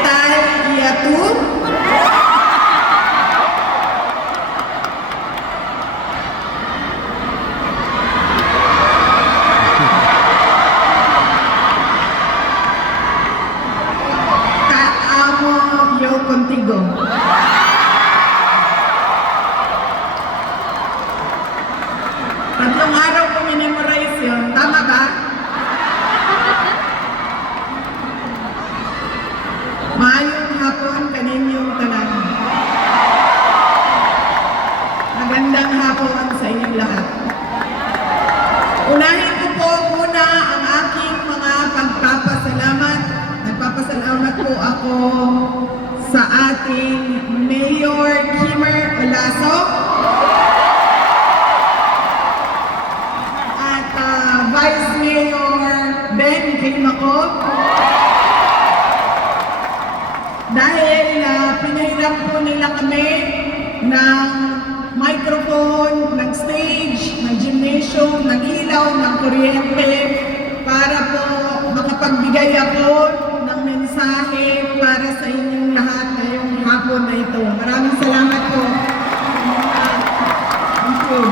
tal y a tú? Amo yo contigo. Tatlong araw ko minimorize yun. Tama ba? Maayong hapon kaninyong tanan. Magandang hapon sa inyong lahat. Unahin ko po muna ang aking mga pagpapasalamat. Nagpapasalamat po ako sa ating Mayor Kimmer Olaso at Vice Mayor Ben Kimako. Dahil pinahiram po nila kami ng microphone, ng stage, ng gymnasium, ng ilaw, ng kuryente para po makapagbigay ako ng mensahe para sa inyong lahat ngayong hapon na ito. Maraming salamat po. Thank you.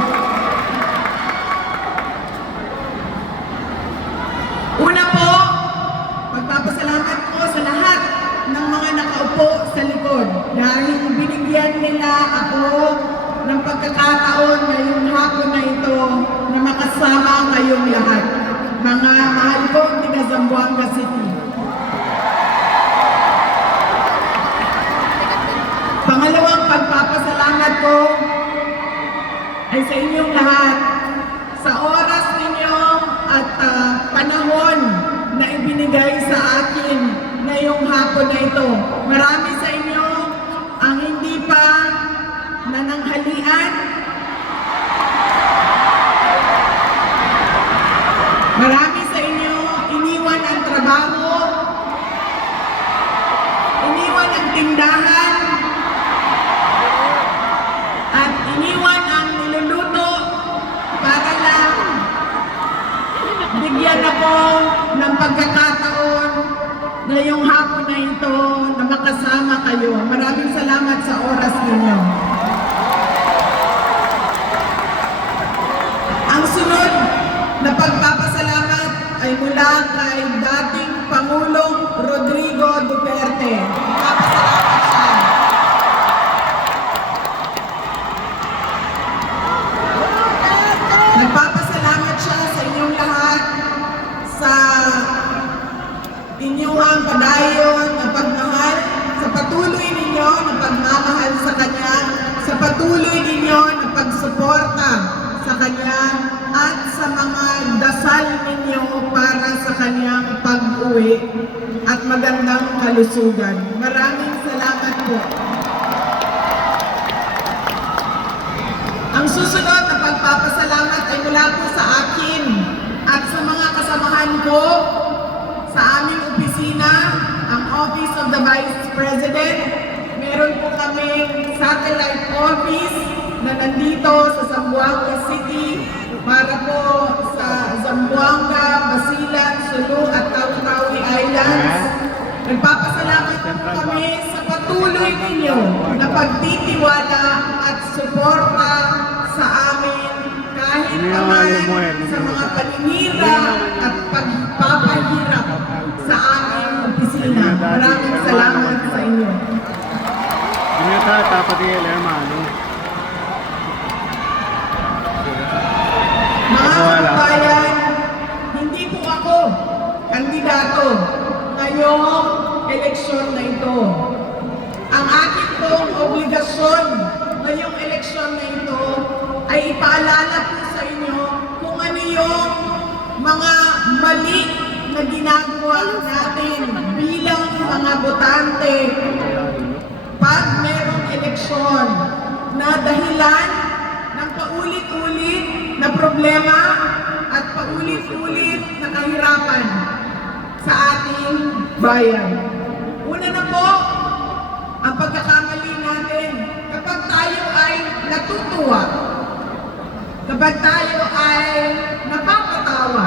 Una po, magpapasalamat po sa lahat ng mga nakaupo sa likod dahil binigyan nila ako ng pagkakataon ngayong hapon na ito na makasama kayong lahat. Mga mahal kong taga Zamboanga City. Pangalawang pagpapasalamat ko ay sa inyong lahat sa oras ninyo at panahon na ibinigay sa akin ngayong hapon na ito. Marami sa inyo ang hindi pa nananghalian. Marami sa inyo iniwan ang trabaho, iniwan ang tindahan, at iniwan ang niluluto para lang bigyan ako ng pagkakataon ngayong hapon na ito na makasama kayo. Maraming salamat sa oras ninyo. Ang sunod na pagpapasalamat ay mula kay dating Pangulong Rodrigo Duterte. Pagpapasalamat siya. Nagpapasalamat siya sa inyong lahat sa inyong padayon na pagmahal, sa patuloy ninyo na pagmamahal sa Kanya, sa patuloy ninyo na pagsuporta sa Kanya, at sa mga dasal ninyo para sa Kanyang pag-uwi at magandang kalusugan. Maraming salamat po. Ang susunod na pagpapasalamat ay mula po sa akin at sa mga kasamahan ko sa aming opisina, ang Office of the Vice President. Meron po kaming satellite office na nandito sa Zamboanga City para po sa Zamboanga, Basilan, Sulu at Tawi-Tawi Islands. Nagpapasalamat po kami sa patuloy ninyo na pagtitiwala at suporta sa amin kahit naman sa mga paninira at pagpapahirap sa aming opisina. Maraming salamat sa inyo. Mga kabayan, hindi po ako kandidato ngayong eleksyon na ito. Ang akin pong obligasyon ngayong eleksyon na ito ay ipaalala po sa inyo kung ano yung mga mali na ginagawa natin bilang mga botante pag mayroong eleksyon na dahilan ng paulit-ulit na problema at paulit-ulit na kahirapan sa ating bayan. Una na po, ang pagkakamali natin kapag tayo ay natutuwa, kapag tayo ay napapatawa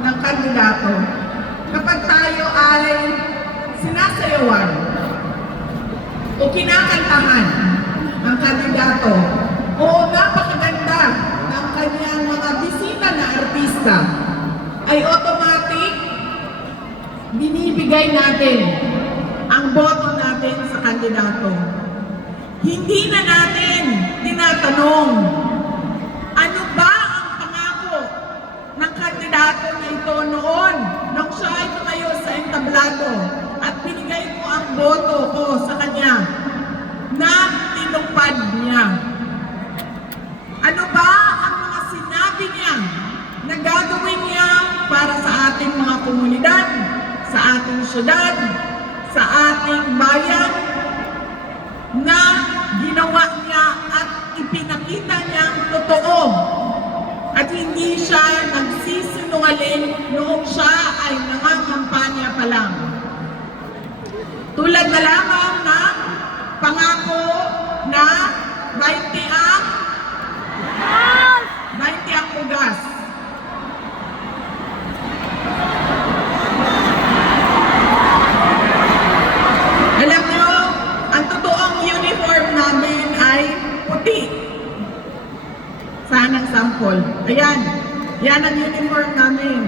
ng kandidato, kapag tayo ay sinasayawan o kinakantahan ang kandidato o napakaganda ng kanyang mga bisita na artista, ay automatic binibigay natin ang boto natin sa kandidato. Hindi na natin tinatanong, ano ba ang pangako ng kandidato na ito noon nung siya ay tumayo sa entablado at binigay ko ang boto ko sa kanya na tinupad niya. Ano ba ang mga sinabi niya na gagawin niya para sa ating mga komunidad, sa ating syudad, sa ating bayan, na ginawa niya at ipinakita niyang totoo at hindi siya nagsisinungaling noong siya ay nangangampanya pa lang. Tulad na lamang ng pangako na 20 ang ugas. Alam niyo, ang totoong uniform namin ay puti. Sanang sample. Ayan. Yan ang uniform namin.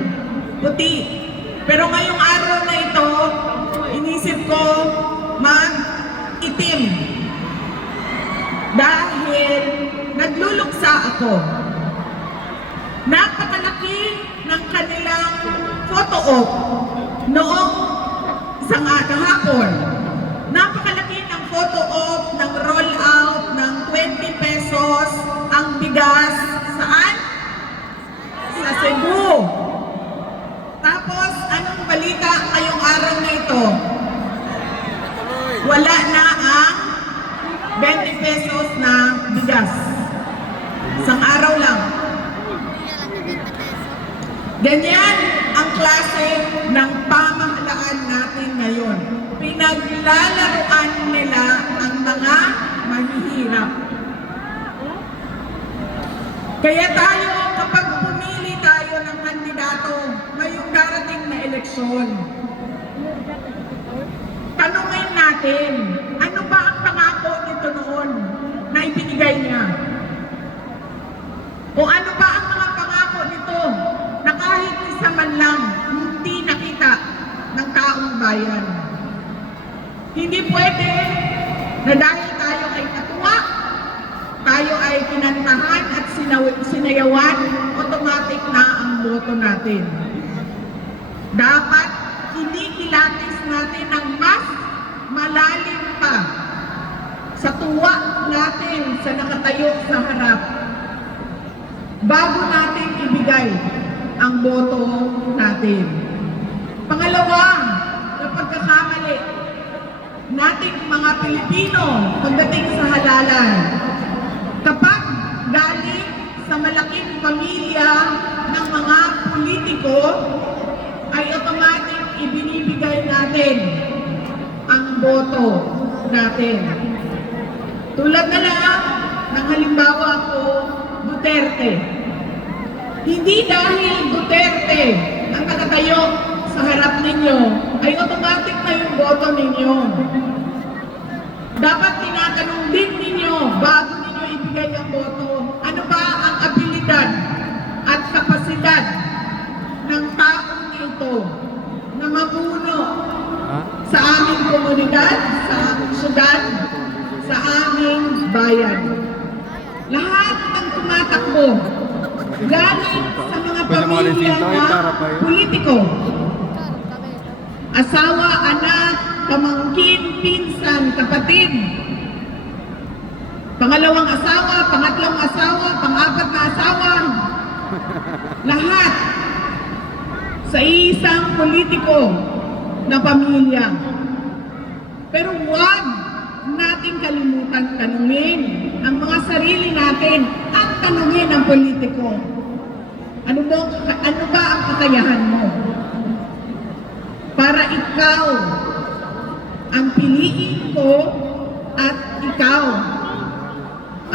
Puti. Pero ngayong araw na ito, inisip ko mag-itim. Dahil nagluluksa ako. Napakalaki ng kanilang photo op noong isang kahapon. Napakalaki ng photo op ng roll out ng 20 pesos ang bigas. Saan? Sa Cebu. Tapos, anong balita ngayong araw na ito? Wala na ang 20 pesos na bigas. Isang araw lang. Ganyan ang klase ng pamahalaan natin ngayon. Pinaglalaroan nila ang mga mahihirap. Kaya tayo, kapag pumili tayo ng kandidato ngayong darating na eleksyon, tanungin natin, ano ba ang pangako nito noon na ibinigay niya? O ano ba ang mga pangako nito na kahit isa man lang hindi nakita ng taong bayan? Hindi pwede na dahil tayo ay natuwa, tayo ay kinantahan at sinayawan, automatic na ang boto natin. Dapat kinikilatis natin ng mas malalim pa sa tuwa natin sa nakatayo sa harap bago natin ibigay ang boto natin. Pangalawa, na pagkakamali nating mga Pilipino pagdating sa halalan. Kapag galing sa malaking pamilya ng mga politiko, ay automatic ibinibigay natin ang boto natin. Tulad na lang ng halimbawa ko, Duterte. Hindi dahil Duterte ang nakatayo sa harap ninyo, ay automatic na yung boto ninyo. Dapat tinatanong din ninyo bago ninyo ibigay ang boto, ano ba ang abilidad at kapasidad ng taong ito na mamuno sa aming komunidad, sa aming syudad, sa aming bayan. Lahat ng tumatakbo galing sa mga pamilya na politiko, asawa, anak, pamangkin, pinsan, kapatid, pangalawang asawa, pangatlong asawa, pang-apat na asawa, lahat sa isang politiko na pamilya. Pero huwag natin kalimutan tanungin ang mga sarili natin at tanungin ang politiko. Ano ba ang kakayahan mo? Para ikaw ang piliin ko at ikaw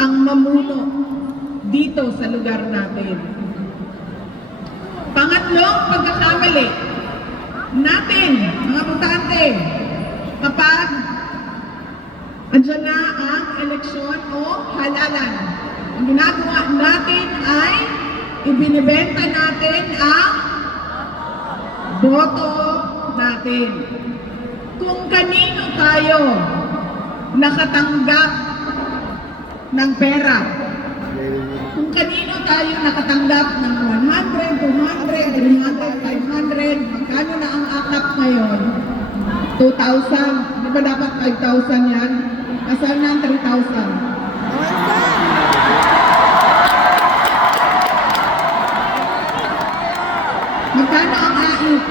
ang mamuno dito sa lugar natin. Pangatlong pagkakamali natin, mga butante, Andiyan na ang eleksyon o halalan. Ang ginagawa natin ay ibinibenta natin ang boto natin. Kung kanino tayo nakatanggap ng pera, kung kanino tayo nakatanggap ng 100, 200, 300, 500, magkano na ang akap ngayon? 2,000. Di ba dapat 5,000 yan? Nasaan na ang 3,000? Magkano ang AX?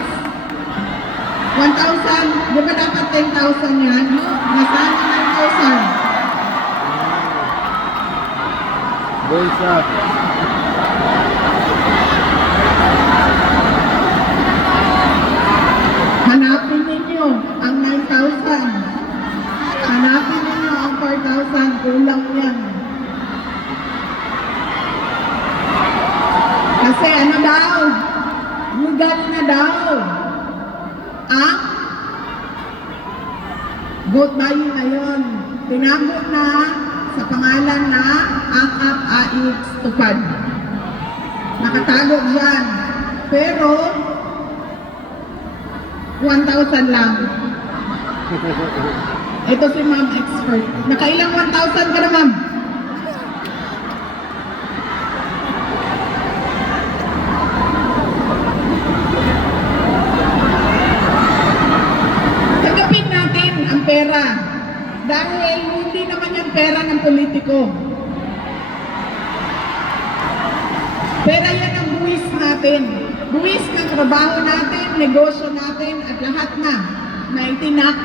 1,000? Di ba dapat 10,000 yan? Nasaan ang 9,000? Bulsa. Hanapin ninyo ang 9,000. Hanapin ninyo ang 4,000. Kulang yan. Kasi ano daw? Legal na daw ang vote buying ngayon. Tinago na sa pangalan na AKAP AX Tupad. Nakatago dyan. Pero 1,000 lang. Ito si Ma'am Expert. Nakailang 1,000 ka na, Ma'am? Tanggapin natin ang pera. Dahil hindi naman yung pera ng politiko. Pera yan ang buwis natin. Buwis ng trabaho natin, negosyo natin, at lahat na itinax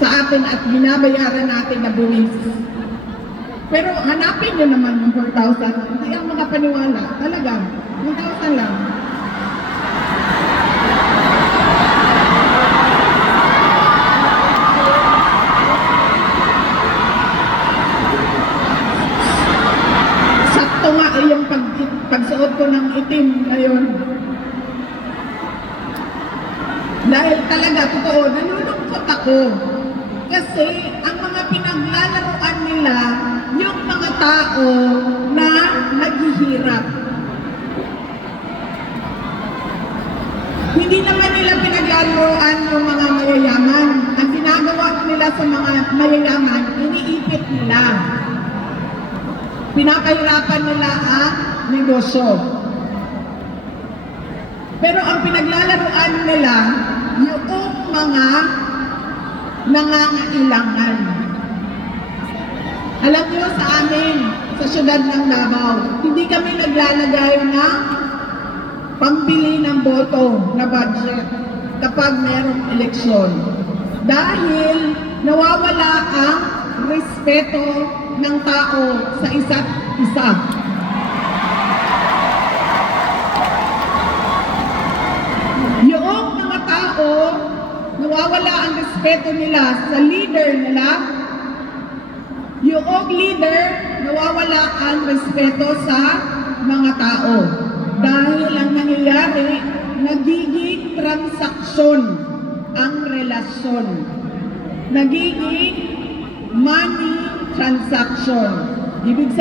sa atin at binabayaran natin na buwis. Pero hanapin nyo naman yung 4,000. Hindi ang makapaniwala. Talaga, 1,000 lang. Sakto nga ay yung pagsuot ko ng itim ngayon. Dahil talaga, totoo, nalulungkot ako. Kasi ang mga pinaglalaroan nila, yung mga tao na naghihirap. Hindi naman nila pinaglalaroan yung mga mayayaman. Ang ginagawa nila sa mga mayayaman, iniipit nila. Pinapahirapan nila ang negosyo. Pero ang pinaglalaroan nila, yung mga nangangailangan. Alam niyo sa amin, sa syudad ng Davao, hindi kami naglalagay ng pambili ng boto na budget kapag merong eleksyon. Dahil nawawala ang respeto ng tao sa isa't isa. Yung mga tao, nawawala ang respeto nila sa leader nila. Yung leader, nawawala ang respeto sa mga tao. Dahil ang nangyayari, nagiging transaksyon ang relasyon. Nagiging money transaction. Ibig sabihin,